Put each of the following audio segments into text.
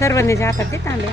सर्वांनीच्या हातात ते तांबे.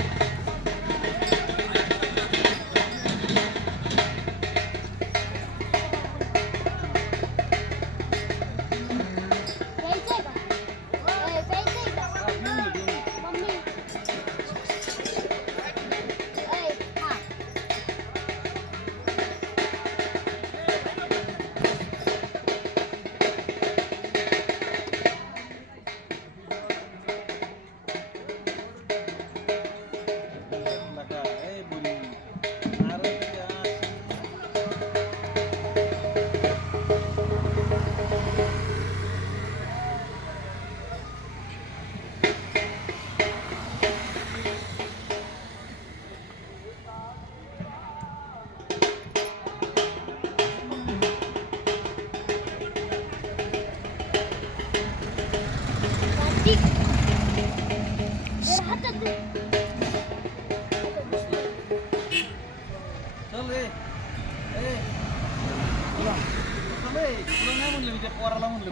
पोराला म्हणलं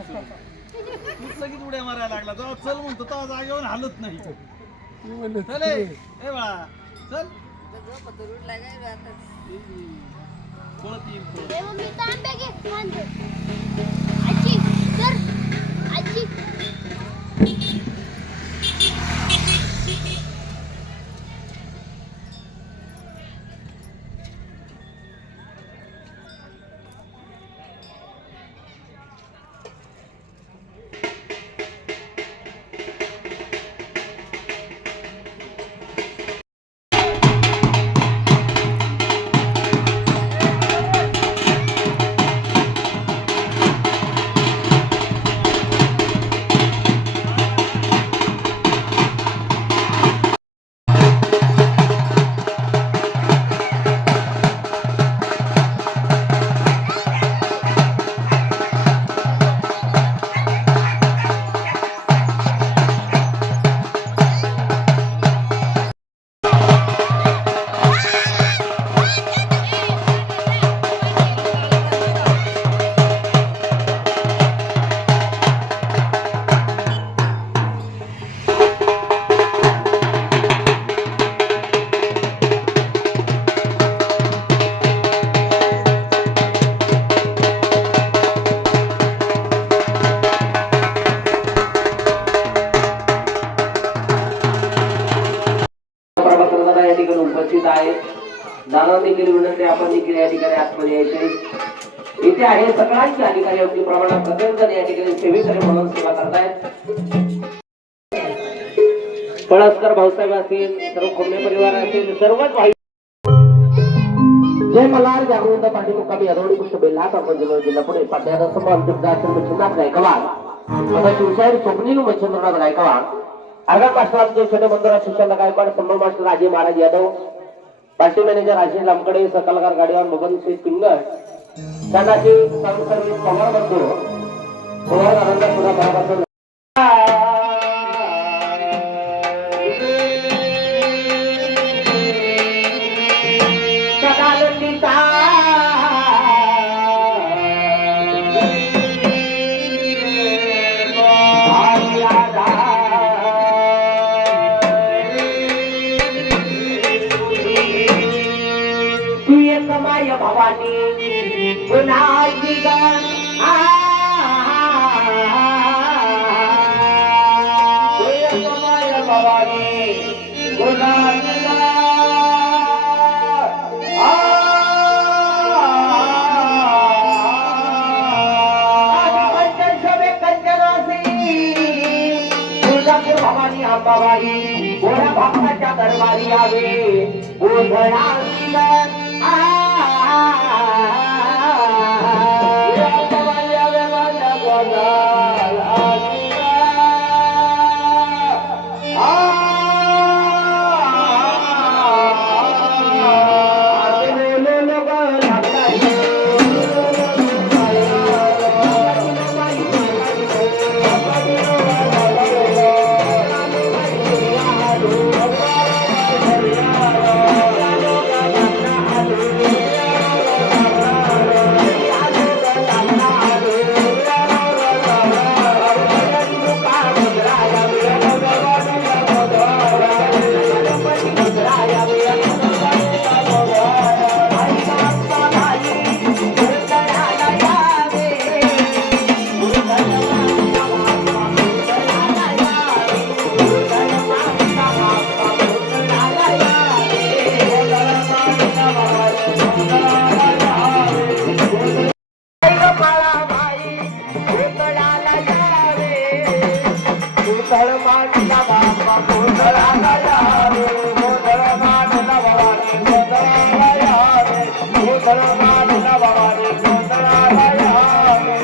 लगेच उड्या मारायला लागला. जेव्हा चल म्हणतो तेव्हा जागेवर हालत नाही. चल ए बाळा चल. पळत येईल. उपस्थित आहेत. दादा देखील विनंती आपण देखील या ठिकाणी आतमध्ये यायचे. इथे आहे सगळ्यांचे अधिकारी अगदी प्रमाणात प्रत्येक जण या ठिकाणी सेवेकरी म्हणून सेवा करतायत. पळसकर भाऊसाहेब असतील, सर्व खोमणे परिवार असतील, सर्वच भाई. जय मल्हार जागृत पाठी मुक्कामी अरोडी पुष्प बेल्हा तालुका जिल्हा पुणे पाट्याचा समाज तुमचा मच्छिंद्रनाथ गायकवाड आता शिवशाहीर स्वप्नील मच्छिंद्रनाथ गायकवाड आगाम मास्टरांचे छोटे बंधुराज शिष्याला गायकवाड संभ्रम मास्टर राजे महाराज यादव पार्टी मॅनेजर राजेश लामकडे सकलकार गाडीवर बबन सिंह पिंगर त्यांनाचे सर्व सर्विस पवार बंधू पवार आनंद पुन्हा भागापासून भवानी गुनाजी भवानी गुनाजी तुळजापूर भवानी अंबाबाई गोरा भक्ताच्या दरबारी यावे गोधळा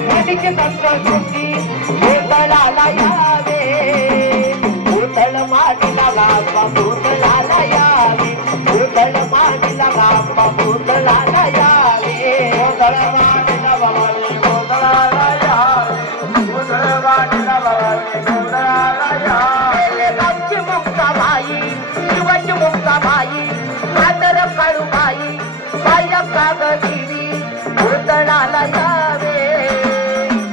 नदीची संस्कृती भूतळाला यावे भूतळ माडीला गावा भूतळाला यावे भूतळ माडीला गावा भूतळाला यावे भूतळ माडीला भवानी भूतळाला यावे भूतळ माडीला भवानी भूतळाला यावे गावची मुक्ताबाई शिवाची मुक्ताबाई म्हातार काळूबाई बाया कागदिरी भूतळाला यावे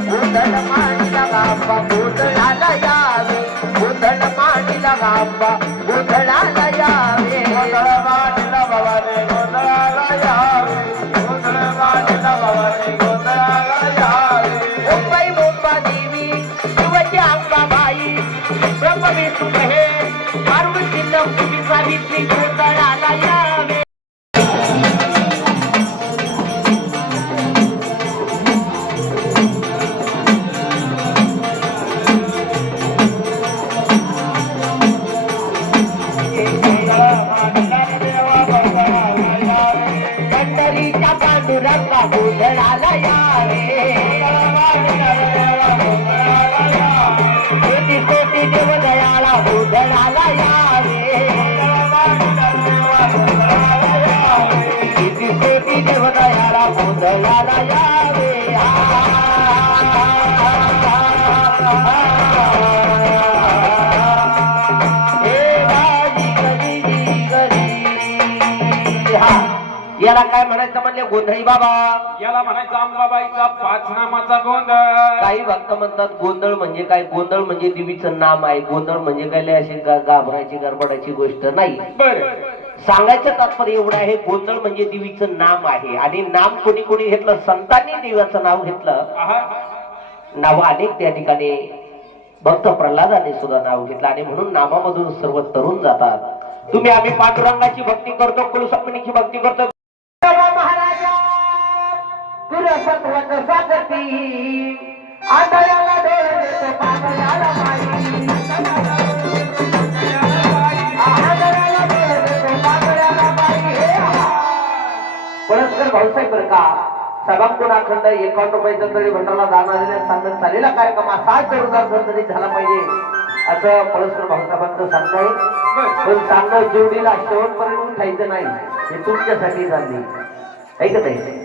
भूतळ माडीला गावा भूतळाला यावे भूतळ माडीला गावा भूतळाला यावे भूतळ माडीला भवानी भूतळाला यावे भूतळ माडीला भवानी भूतळाला यावे मुंबई मुंबा देवी शिवची अंबाबाई ब्रह्म विष्णू महेश पार्वती लक्ष्मी सावित्री भूतळाला यावे पंढरीच्या पांडुरंगा भूतळाला यावे कोटी कोटी देवदयाला भूतळाला यावे किती कोटी देवदयाला भूतळाला यावे याला काय म्हणायचं म्हणले गोंधळी बाबा याला म्हणायचं अंबाबाईचा पाच नामाचा गोंधळ. काही भक्त म्हणतात गोंधळ म्हणजे काय गोंधळ म्हणजे देवीचं नाम आहे गोंधळ म्हणजे काय लय अशी घाबरायची गडबडाची गोष्ट नाही बर सांगायचं तात्पर्य एवढं आहे गोंधळ म्हणजे देवीचं नाम आहे आणि नाम कोणी कोणी घेतलं संतांनी देवाचं नाव घेतलं नाव अनेक त्या ठिकाणी भक्त प्रल्हादाने सुद्धा नाव घेतलं आणि म्हणून नामामधून सर्व तरुण जातात तुम्ही आम्ही पांडुरंगाची भक्ती करतो कुलस्वामिनीची भक्ती करतो महाराजा तुझ्या सागती आंधळ्याला डोळे देतो पागलाला माई आंधळ्याला डोळे देतो पागलाला माई परस्पर भाऊसाहेब बरं का सभागुण अखंड 51 रुपयाचा तरी भंडारा दान आलेल्या सांगत चाललेला कार्यक्रम 60,000 तरी झाला पाहिजे असं परस्पर भाऊसाहेबांचं सांगणं आहे पण सांगणं जोडीला शेवटपर्यंत उठायचं नाही हे तुमच्यासाठी झाले ऐकत आहे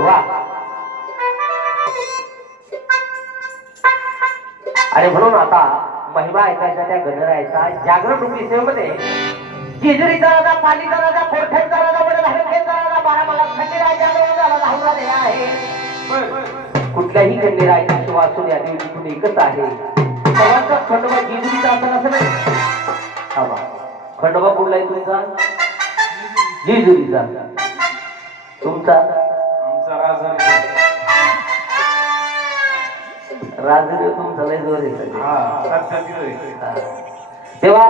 वा आणि म्हणून आता महिमा ऐकायचा त्या गणरायाचा जागरण रूपी सेवेमध्ये जेजुरीचा राजा पालीचा राजा खोरठाईचा राजा वडगावचा राजा बारामला खंडेराजा झाला आहे कुठल्याही खंडेरायाची वाचून या दिवशीतून एकच आहे सर्वांचा खंडोबा जेजुरीचा असं असं नाही खंडोबा कुठला आहे तुमचा जेजुरीचा तुमचा राजगिरी तुमचा लय जोर आहे तेव्हा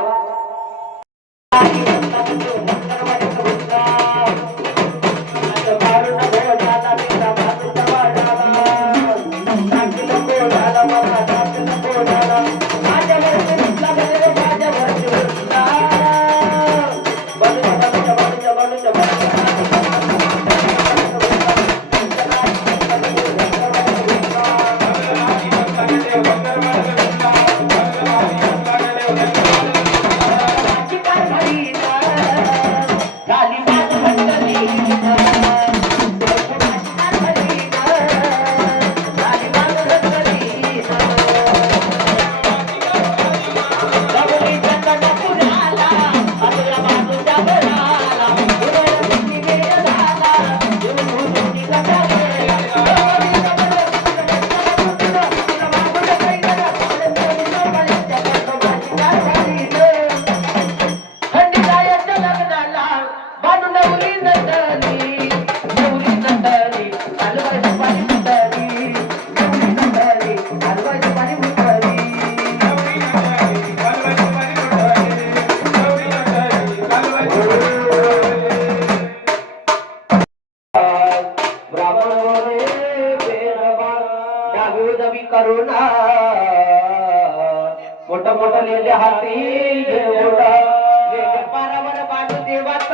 देवाच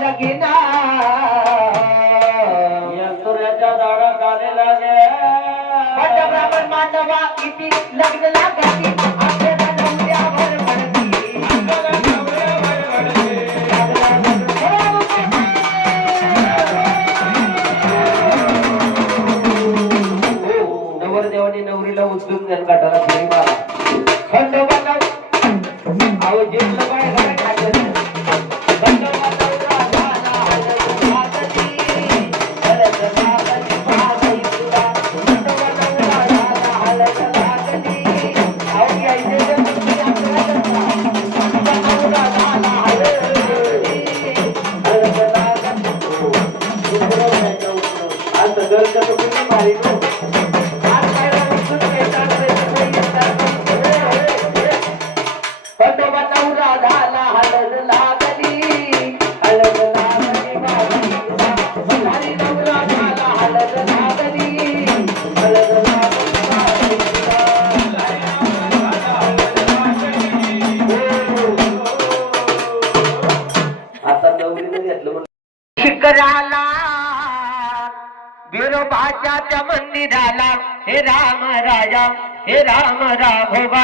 लगीना या सूर्याच्या दारात आले लागे भट ब्राह्मण मानवा किती लग्न लागती आपल्याला नवऱ्यावर पडती नवरदेवाने नवरीला उचलून गटाला फेरी मारा खंडोबा अहो जिंकलं काय घरात खायचं खंडोबा नवरा झाला हळद लागली हळद लागली भाई तुला खंडोबा नवरा झाला हळद लागली अहो यायचे तर तुम्ही आपल्याला खंडोबा नवरा झाला हळद लागली आज सगळं तुम्ही मारितो आज काय उचलून घेतात खंडोबा नवरा झाला हळद लागली हळद लागली भारी नवरा झाला हळद लागली हळद लागली आता नवरीने घेतलं म्हणून शिखराला बिरोबाच्या त्या मंदिराला हे राम राजा हे राम राघोबा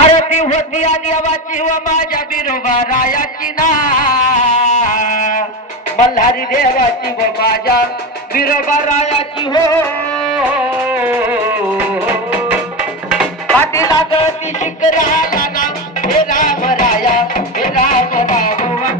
आरती होती देवाची व माझ्या बिरोबा रायाची ना मल्हारी देवाची व माझ्या बिरोबा रायाची हो पाठी लागती शिखराला ना हे राम राया हे राम राघोबा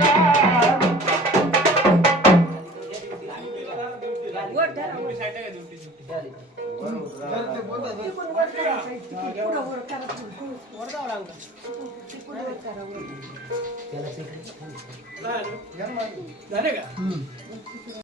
झाले का